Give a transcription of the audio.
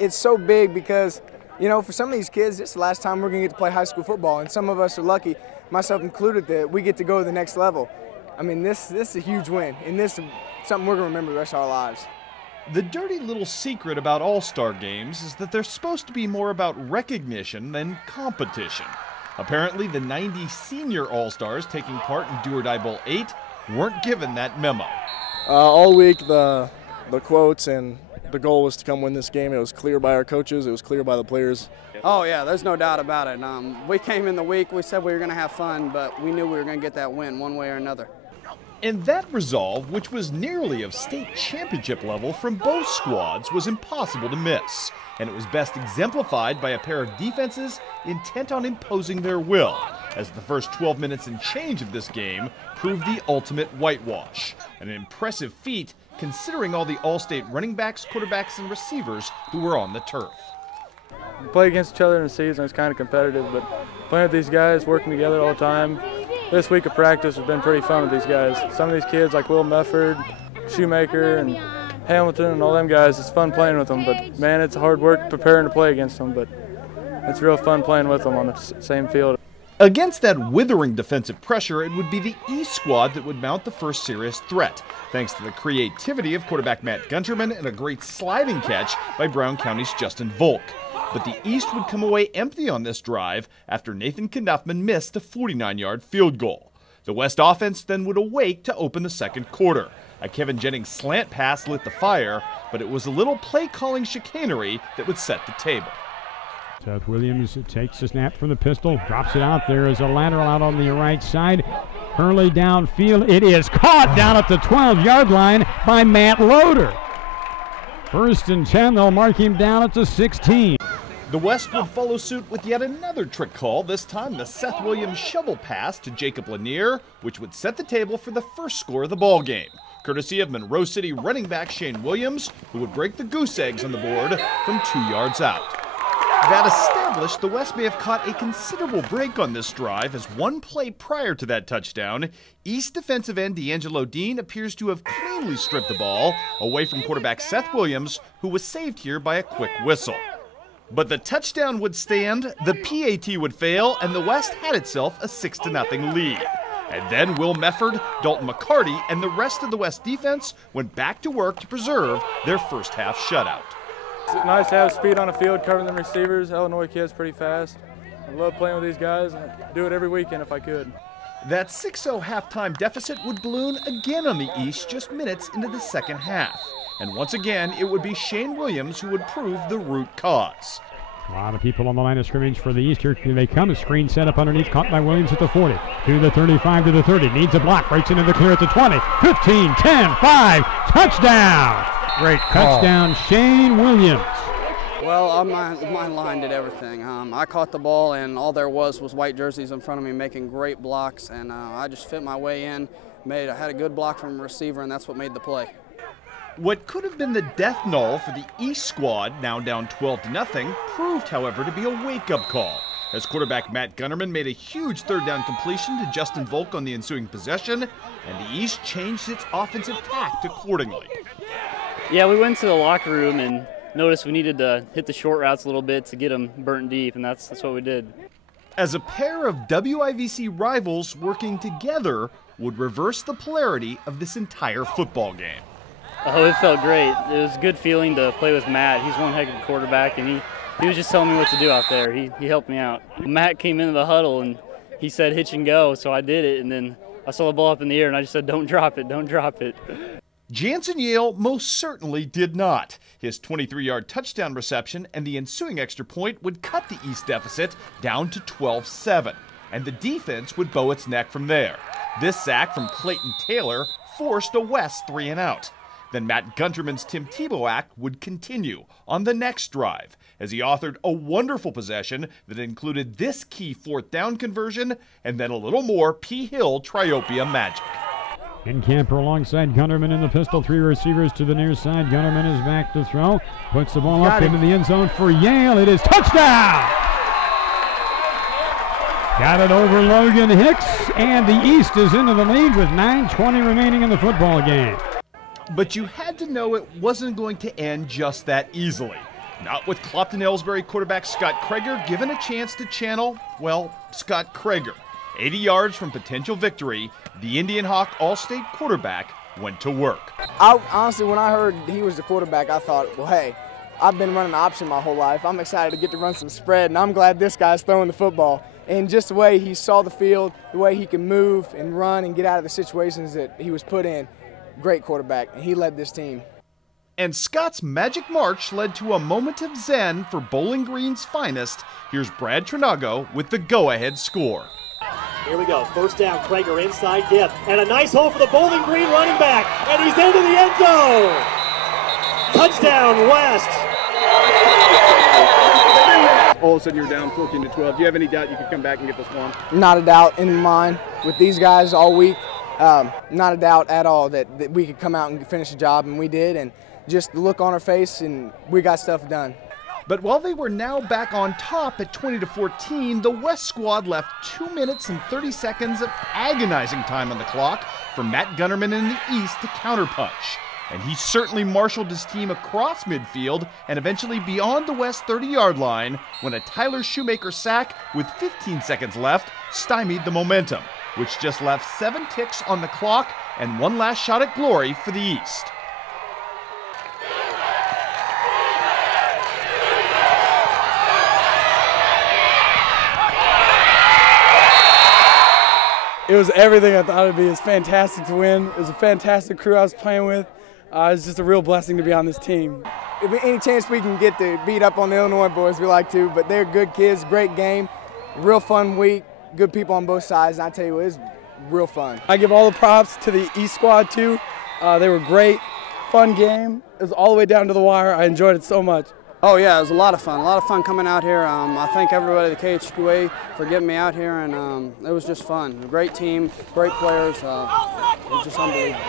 It's so big because, you know, for some of these kids, this is the last time we're going to get to play high school football, and some of us are lucky, myself included, that we get to go to the next level. I mean, this is a huge win, and this is something we're going to remember the rest of our lives. The dirty little secret about All-Star games is that they're supposed to be more about recognition than competition. Apparently, the 90 senior All-Stars taking part in Do or Die Bowl 8 weren't given that memo. All week, the quotes and the goal was to come win this game. It was clear by our coaches. It was clear by the players. Oh, yeah, there's no doubt about it. We came in the week, we said we were going to have fun, but we knew we were going to get that win one way or another. And that resolve, which was nearly of state championship level from both squads, was impossible to miss. And it was best exemplified by a pair of defenses intent on imposing their will, as the first 12 minutes and change of this game proved the ultimate whitewash. An impressive feat considering all the All-State running backs, quarterbacks, and receivers who were on the turf. We play against each other in the season. It's kind of competitive, but playing with these guys, working together all the time. This week of practice has been pretty fun with these guys. Some of these kids like Will Mefford, Shoemaker, and Hamilton, and all them guys, it's fun playing with them. But, man, it's hard work preparing to play against them, but it's real fun playing with them on the same field. Against that withering defensive pressure, it would be the East squad that would mount the first serious threat, thanks to the creativity of quarterback Matt Gunterman and a great sliding catch by Brown County's Justin Volk. But the East would come away empty on this drive after Nathan Knuffman missed a 49-yard field goal. The West offense then would awake to open the second quarter. A Kevin Jennings slant pass lit the fire, but it was a little play-calling chicanery that would set the table. Seth Williams takes the snap from the pistol, drops it out. There is a lateral out on the right side. Hurley downfield. It is caught down at the 12-yard line by Matt Loader. 1st and 10, they'll mark him down at the 16. The West would follow suit with yet another trick call, this time the Seth Williams shovel pass to Jacob Lanier, which would set the table for the first score of the ball game, courtesy of Monroe City running back Shane Williams, who would break the goose eggs on the board from 2 yards out. That established, the West may have caught a considerable break on this drive, as one play prior to that touchdown, East defensive end D'Angelo Dean appears to have cleanly stripped the ball away from quarterback Seth Williams, who was saved here by a quick whistle. But the touchdown would stand, the PAT would fail, and the West had itself a 6-0 lead. And then Will Mefford, Dalton McCarty, and the rest of the West defense went back to work to preserve their first half shutout. It's nice to have speed on the field, covering the receivers. Illinois kids pretty fast. I love playing with these guys. I'd do it every weekend if I could. That 6-0 halftime deficit would balloon again on the East just minutes into the second half. And once again, it would be Shane Williams who would prove the root cause. A lot of people on the line of scrimmage for the East. Here they come. A screen set up underneath, caught by Williams at the 40. To the 35, to the 30. Needs a block. Breaks into the clear at the 20. 15, 10, 5. Touchdown! Great touchdown, Shane Williams. Well, my line did everything. I caught the ball, and all there was white jerseys in front of me making great blocks, and I just fit my way in, I had a good block from a receiver, and that's what made the play. What could have been the death knell for the East squad, now down 12-0, proved, however, to be a wake-up call, as quarterback Matt Gunterman made a huge third down completion to Justin Volk on the ensuing possession, and the East changed its offensive tact accordingly. Yeah, we went to the locker room and noticed we needed to hit the short routes a little bit to get them burnt deep, and that's what we did. As a pair of WIVC rivals working together would reverse the polarity of this entire football game. Oh, it felt great. It was a good feeling to play with Matt. He's one heck of a quarterback, and he was just telling me what to do out there. He helped me out. Matt came into the huddle, and he said hitch and go, so I did it, and then I saw the ball up in the air, and I just said, don't drop it, don't drop it. Jansen Yale most certainly did not. His 23-yard touchdown reception and the ensuing extra point would cut the East deficit down to 12-7, and the defense would bow its neck from there. This sack from Clayton Taylor forced a West 3-and-out. Then Matt Gunterman's Tim Tebow act would continue on the next drive, as he authored a wonderful possession that included this key 4th down conversion and then a little more P. Hill Triopia magic. Camper alongside Gunterman in the pistol. 3 receivers to the near side. Gunterman is back to throw. Puts the ball up into the end zone for Yale. It is touchdown! Got it over Logan Hicks, and the East is into the lead with 9:20 remaining in the football game. But you had to know it wasn't going to end just that easily, Not with Clopton-Aylesbury quarterback Scott Krager given a chance to channel, well, Scott Krager. 80 yards from potential victory, the Indian Hawk All-State quarterback went to work. Honestly, when I heard he was the quarterback, I thought, well, hey, I've been running option my whole life. I'm excited to get to run some spread, and I'm glad this guy's throwing the football. And just the way he saw the field, the way he can move and run and get out of the situations that he was put in, great quarterback, and he led this team. And Scott's magic march led to a moment of zen for Bowling Green's finest. Here's Brad Trinago with the go-ahead score. Here we go, first down, Krager inside dip, and a nice hole for the Bowling Green running back, and he's into the end zone. Touchdown, West. All of a sudden you're down 14-12. Do you have any doubt you could come back and get this one? Not a doubt in my mind with these guys all week. Not a doubt at all that we could come out and finish the job, and we did. And just the look on our face, and we got stuff done. But while they were now back on top at 20-14, the West squad left 2 minutes and 30 seconds of agonizing time on the clock for Matt Gunnerman in the East to counterpunch. And he certainly marshaled his team across midfield and eventually beyond the West 30-yard line when a Tyler Shoemaker sack with 15 seconds left stymied the momentum, which just left 7 ticks on the clock and one last shot at glory for the East. It was everything I thought it would be. It was fantastic to win. It was a fantastic crew I was playing with. It's just a real blessing to be on this team. If any chance we can get to beat up on the Illinois boys, we like to, but they're good kids, great game, real fun week, good people on both sides, and I tell you what, it was real fun. I give all the props to the East squad too. They were great, fun game. It was all the way down to the wire. I enjoyed it so much. Oh yeah, it was a lot of fun coming out here. I thank everybody at the KHQA for getting me out here, and it was just fun. A great team, great players, it was just unbelievable.